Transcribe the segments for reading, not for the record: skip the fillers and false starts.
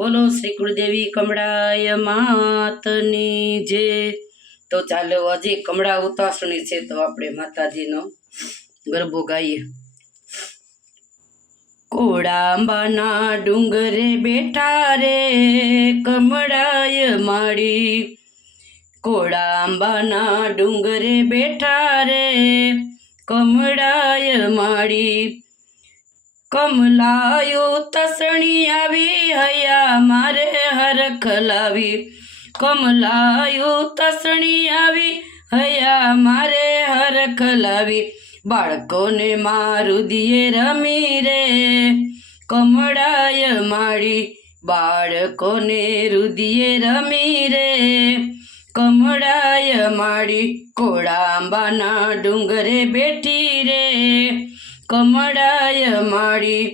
બોલો શ્રી કુળદેવી કમળાય માતની જે। તો ચાલો હજી કમળા ઉતાસણી છે તો આપણે માતાજીનો ગરબો ગાઈએ। કોડાંબાના ડુંગરે બેઠા રે કમળાય માડી, કોડાંબાના ડુંગરે બેઠા રે કમળાય માડી। કમલાયો તસણી આવી હૈયા મારે હરખ લાવી, કમલાયો તસણી આવી હૈયા મારે હરખ લાવી। બાળકોને મારું દિયે રમી રે કમળાય માડી, બાળકોને રુદિયે રમી રે કમળાય માડી। કોડાંબાના ડુંગરે બેઠી રે કમળાય માડી,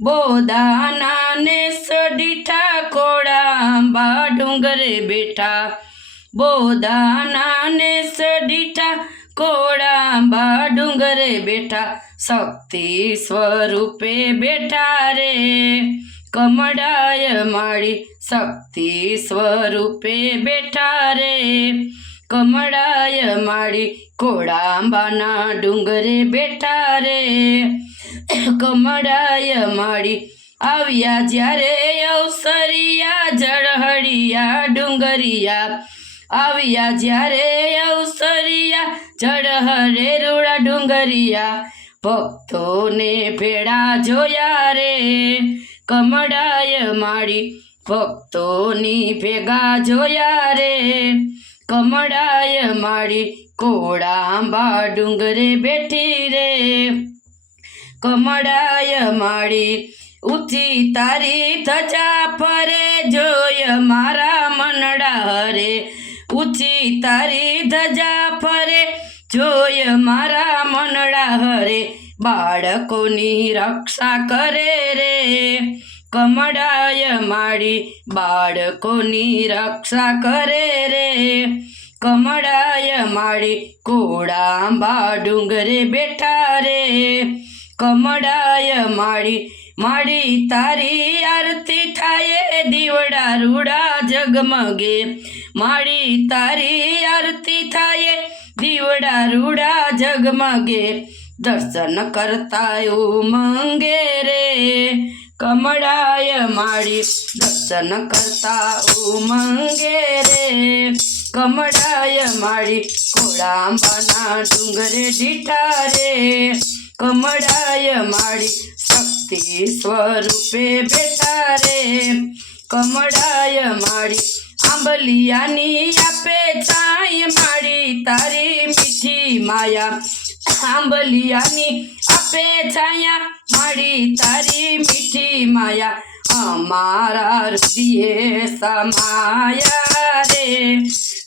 બોદાના ને સડીઠા કોડાંબા ડુંગરે બેઠા, બોદાના ને સડીઠા કોડાંબા ડુંગરે બેઠા। શક્તિ સ્વરૂપે બેઠા રે કમળાય માડી, શક્તિ સ્વરૂપે બેઠા રે કમળાય માડી। કોડાંબાના ડુંગરે બેઠા રે કમળાય માડી, આવ્યા જ્યારે અવસરિયા ઝળહળિયા ડુંગરિયા, આવ્યા જ્યારે અવસરિયા ઝળહળે રૂડા ડુંગરિયા। ભક્તોને ભેળા જોયા રે કમળાય માડી, ભક્તોની ભેગા જોયા રે કમળાય માડી। કોડાંબા ડુંગરે બેઠી રે કમળાય માડી, ઊંચી તારી ધજા ફરે જોય મારા મનડા હરે, ઊંચી તારી ધજા ફરે જોય મારા મનડા હરે। બાળકોની રક્ષા કરે રે કમળાય માડી, બાળકોની રક્ષા કરે રે કમળાય માડી। કોડાંબા ડુંગરે બેઠા રે કમળાય માડી, માડી તારી આરતી થાય દીવડા રૂડા જગમગે, માડી તારી આરતી થાય દીવડા રૂડા જગમગે। દર્શન કરતા ઉમંગે રે કમળાય માડી, દર્શન કરતા ઉમંગે રે કમળાય માડી। કોડાંબાના ડુંગરે દીઠા રે કમળાય માડી, શક્તિ સ્વરૂપે બેઠા રે કમળાય માડી। આંબલિયાની આપે છાંય માડી તારી મીઠી માયા, આંબલિયાની આપે છાયા માડી તારી મીઠી માયા। અમારા હૃદયે સમાયા રે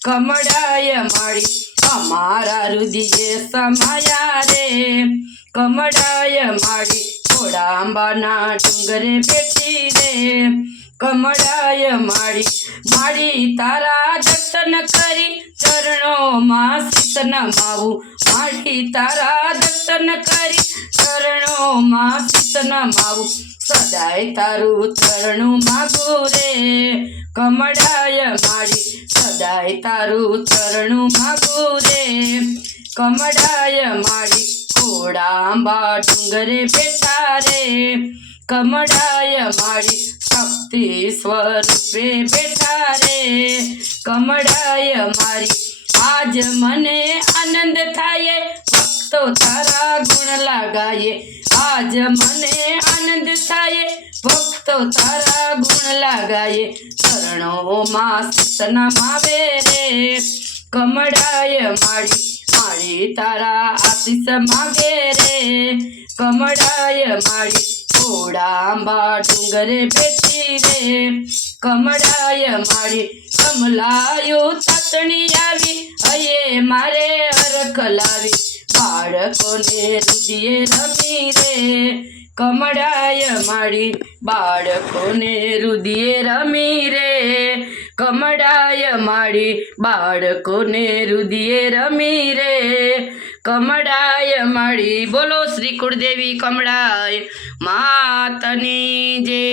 કમળાય માડી, અમારા હૃદયે સમાયા રે કમળાય માડી। કોડાંબાના ડુંગરે બેઠી રે કમળાય માડી, માડી તારા દર્શન કરી ચરણોમાં શીશ નમાવું, માડી તારા દર્શન કરી ચરણોમાં શીશ નમાવું। સદાય તારું ચરણું માગું રે કમળાય માડી, સદાય તારું ચરણું માગું રે કમળાય માડી। કોડાંબા ડુંગરે બેઠા રે કમળાય માડી, શક્તિ સ્વરૂપે બેઠા રે કમળાય માડી। આજ મને આનંદ થાય ભક્તો તારા ગુણ લાગાયે, આજ મને આનંદ થાય ભક્તો તારા ગુણ લાગાયે। ચરણોમાં શીશ નમાવે રે કમળાય માડી, માડી તારા આશીષ માગે રે કમળાય માડી। કોડાંબા ડુંગરે બેઠી રે કમળાય માડી, કમલાયો તસણી આવી હૈયે મારે હરખ લાવી। બાળકોને રુદિયે રમી રે કમળાય માડી, બાળકોને રુદિયે રમી રે કમળાય માડી, બાળકોને રુદિયે રમી રે કમળાય માડી। બોલો શ્રી કુળદેવી કમળાય માતની જય।